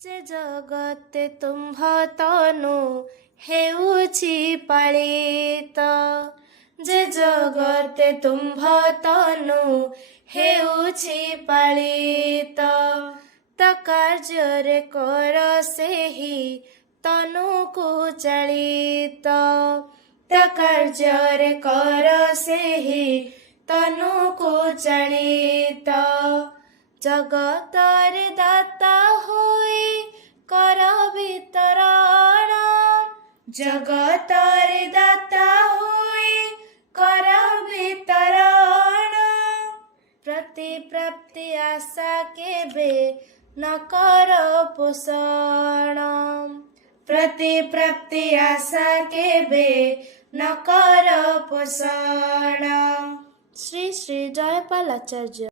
ଯେ ଜଗତେ ତୁମ୍ଭ ତନୁ ହେଉଛି ପାଳିତ, ଯେ ଜଗତେ ତୁମ୍ଭ ତନୁ ହେଉଛି ପାଳିତ। ତ କାର୍ଯ୍ୟରେ କର ସେହି ତନୁକୁ ଚାଳିତ, ତ କାର୍ଯ୍ୟରେ କର ସେହି ତନୁକୁ ଚାଳିତ। ଜଗତରେ ଦାତା ହୋଇ କର ବିତରଣ, ଜଗତରେ ଦାତା ହୋଇ କର ବିତରଣ। ପ୍ରତିପ୍ରାପ୍ତି ଆଶା କେବେ ନ କର ପୋଷଣ, ପ୍ରତିପ୍ରାପ୍ତି ଆଶା କେବେ ନ କର ପୋଷଣ। ଶ୍ରୀ ଶ୍ରୀ ଜୟପାଲ ଆଚାର୍ଯ୍ୟ।